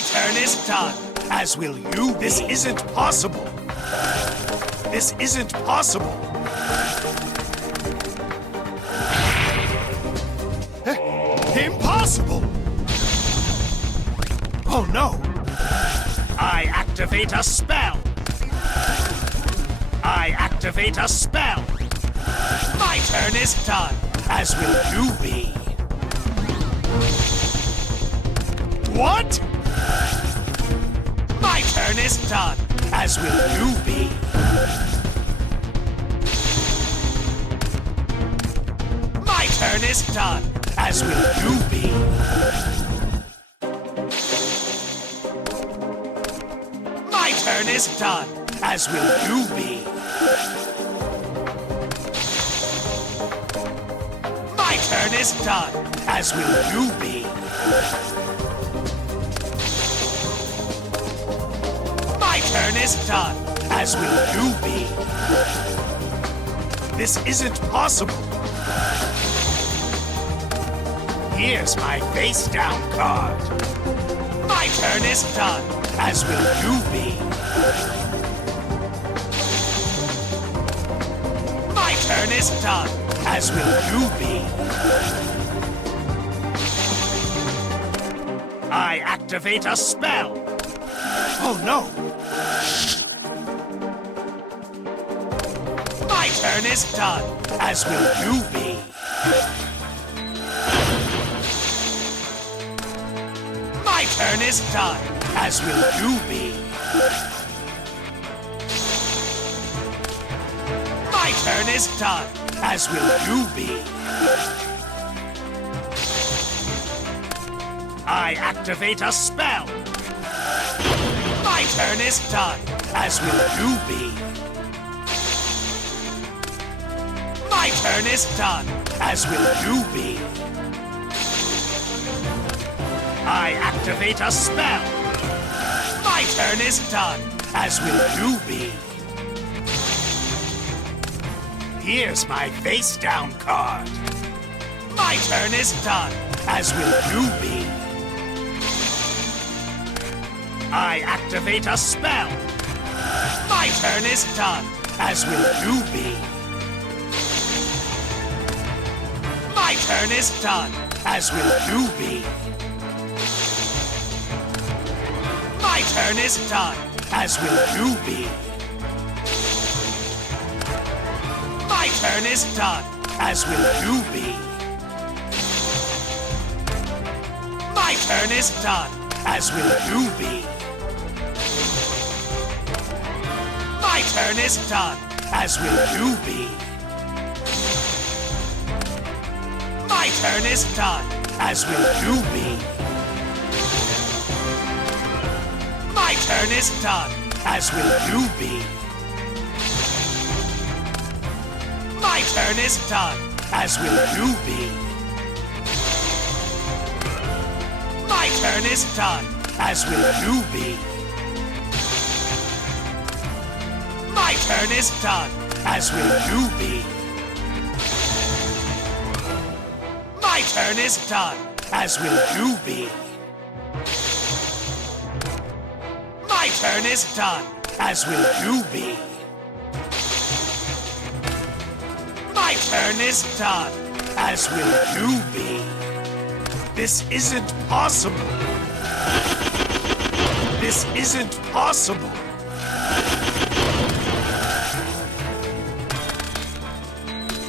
My turn is done, as will you. This isn't possible. This isn't possible. Impossible! Oh no! I activate a spell! I activate a spell! My turn is done, as will you be. What? My turn is done, as will you be. My turn is done, as will you be. My turn is done, as will you be. My turn is done, as will you be. My turn is done, as will you be. This isn't possible. Here's my face down card. My turn is done, as will you be. My turn is done, as will you be. I activate a spell. Oh no! My turn is done, as will you be. My turn is done, as will you be. My turn is done, as will you be. I activate a spell. My turn is done, as will you be. My turn is done, as will you be. I activate a spell. My turn is done, as will you be. Here's my face down card. My turn is done, as will you be. I activate a spell. My turn is done, as will you be. My turn is done, as will you be. My turn is done, as will you be. My turn is done, as will you be. My turn is done, as will you be. My turn is done, as will you be. My turn is done, as will you be. My turn is done, as will you be. My turn is done, as will you be. My turn is done, as will you be. My turn is done, as will you be. My turn is done, as will you be. My turn is done, as will you be. My turn is done, as will you be. This isn't possible. This isn't possible.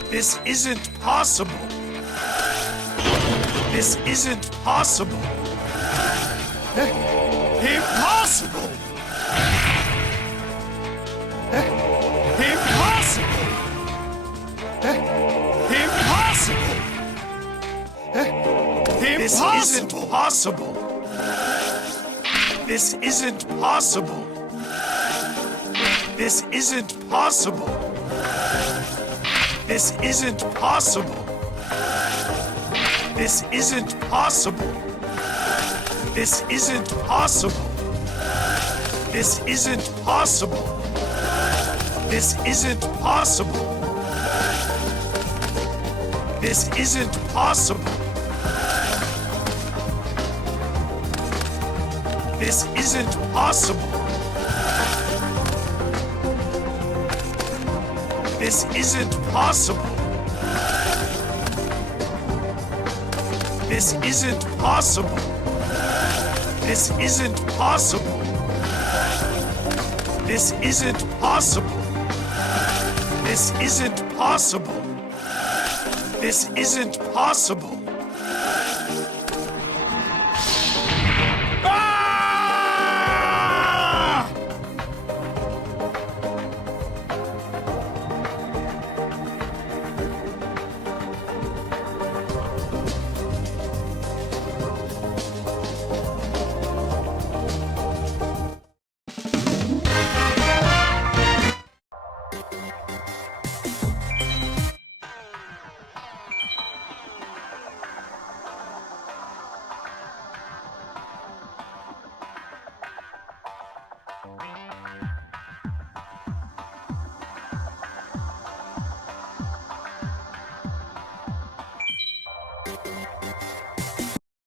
This isn't possible. This isn't possible. Impossible! Impossible! Impossible! This isn't possible. This isn't possible. This isn't possible. This isn't possible. This isn't possible. This isn't possible. This isn't possible. This isn't possible. This isn't possible. This isn't possible. This isn't possible. This isn't possible. This isn't possible. This isn't possible. This isn't possible. This isn't possible.